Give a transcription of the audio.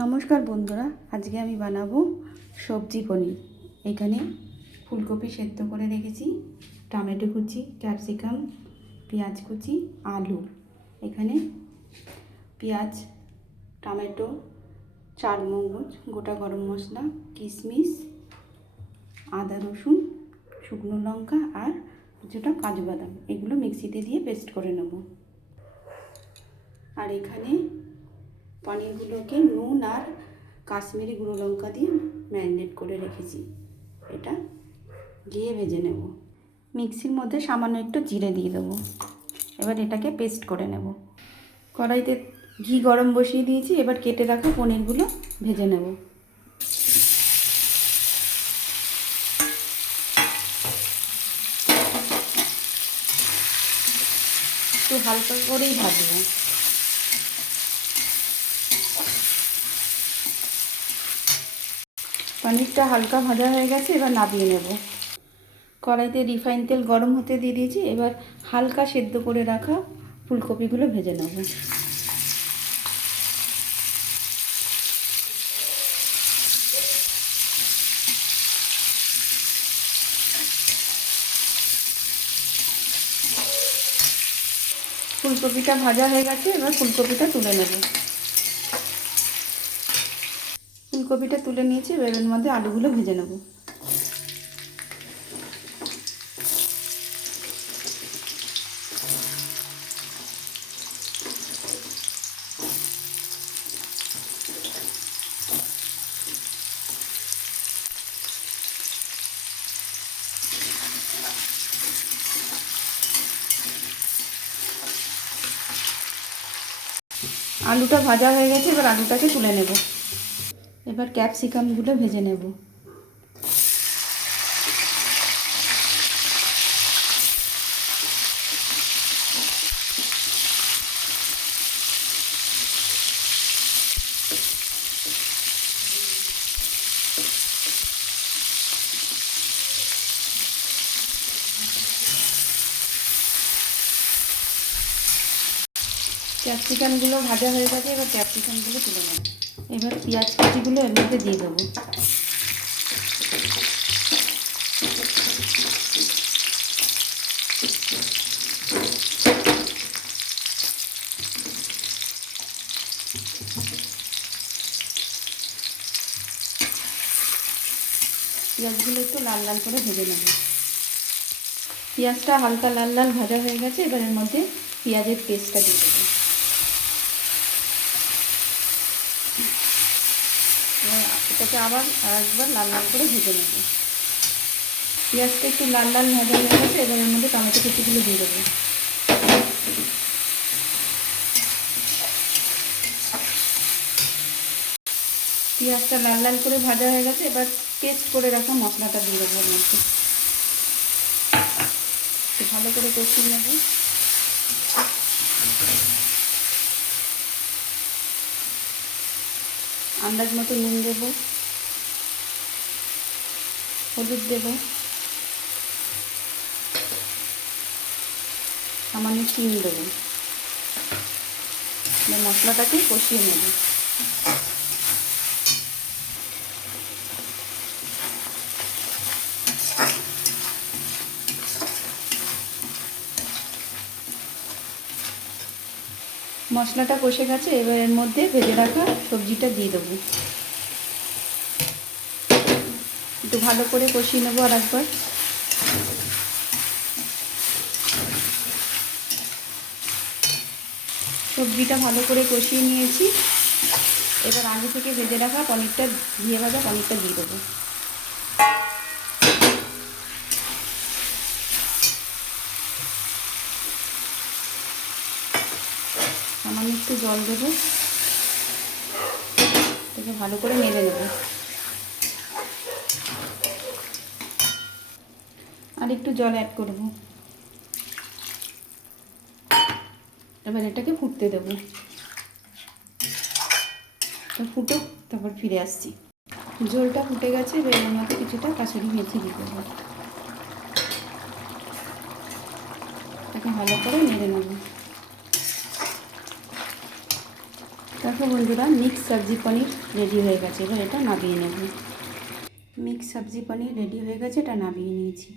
নমস্কার বন্ধুরা, আজকে আমি বানাবো সবজি পনির। এখানে ফুলকপি সেদ্ধ করে রেখেছি, টমেটো কুচি, ক্যাপসিকাম, পেঁয়াজ কুচি, আলু। এখানে পেঁয়াজ, টমেটো, চারমগজ, গোটা গরম মশলা, কিশমিশ, আদা রসুন, শুকনো লঙ্কা আর কিছুটা কাজু বাদাম, এগুলো মিক্সিতে দিয়ে পেস্ট করে নেব। আর এখানে পনিরগুলোকে নুন আর কাশ্মীরি গুঁড়ো লঙ্কা দিয়ে ম্যারিনেট করে রেখেছি, এটা দিয়ে ভেজে নেব। মিক্সির মধ্যে সামান্য একটু জিরে দিয়ে দেবো। এবার এটাকে পেস্ট করে নেব। কড়াইতে ঘি গরম বসিয়ে দিয়েছি, এবার কেটে রাখা পনিরগুলো ভেজে নেব। একটু হালকা করেই ভাজবো। পনিরটা হালকা ভাজা হয়ে গেছে, এবার নামিয়ে নেব। কড়াইতে রিফাইন তেল গরম হতে দিয়ে দিয়েছি, এবার হালকা সেদ্ধ করে রাখা ফুলকপিগুলো ভেজে নেব। ফুলকপিটা ভাজা হয়ে গেছে, এবার ফুলকপিটা তুলে নেব। ফুলকপিটা তুলে নিয়েছি, এবার এর মধ্যে আলুগুলো ভেজে নেব। আলুটা ভাজা হয়ে গেছে, এবার আলুটাকে তুলে নেব। এবার ক্যাপসিকামগুলো ভেজে নেব। ক্যাপসিকামগুলো ভাজা হয়ে গেছে, এবার ক্যাপসিকামগুলো তুলে নেব। এবার পেঁয়াজ কুচিগুলো এর মধ্যে দিয়ে দেবো। পেঁয়াজগুলো একটু লাল লাল করে ভেজে নেব। পেঁয়াজটা হালকা লাল লাল ভাজা হয়ে গেছে, এবার এর মধ্যে পেঁয়াজের পেস্টটা দিয়ে দেবো। এটাকে আবার একবার লাল লাল করে ভেজে নেব। পেঁয়াজটা একটু লাল লাল ভাজা হয়ে গেছে, এবার এর মধ্যে টমেটো কুচিগুলো দিয়ে দেবো। পেঁয়াজটা লাল লাল করে ভাজা হয়ে গেছে, এবার পেস্ট করে রাখা মশলাটা দিয়ে দেবো এর মধ্যে। ভালো করে কষিয়ে নেব। আন্দাজ মতো নুন দেবো, হলুদ দেবো, সামান্য চিনি দেবো। মশলাটাকে কষিয়ে নেব। মশলাটা কষে গেছে, এবার এর মধ্যে ভেজে রাখা সবজিটা দিয়ে দেবো। একটু ভালো করে কষিয়ে নেবো আর একবার। সবজিটা ভালো করে কষিয়ে নিয়েছি, এবার আগে থেকে ভেজে রাখা পনিরটা, ঘিয়ে ভাজা পনিরটা দিয়ে দেবো। সামান্য একটু জল দেবো, এটাকে ভালো করে নেড়ে নেব। আর একটু জল অ্যাড করব। এবার এটাকে ফুটতে দেবো। ফুটো, তারপর ফিরে আসছি। ঝোলটা ফুটে গেছে, এবার এর মধ্যে কিছুটা কাসুরি মেথি দিয়ে দেবো। এটাকে ভালো করে নেড়ে নেব। দেখো বন্ধুরা, মিক্স সবজি পনির রেডি হয়ে গেছে। এবার এটা নামিয়ে নেব। মিক্স সবজি পনির রেডি হয়ে গেছে, এটা নামিয়ে নিয়েছি।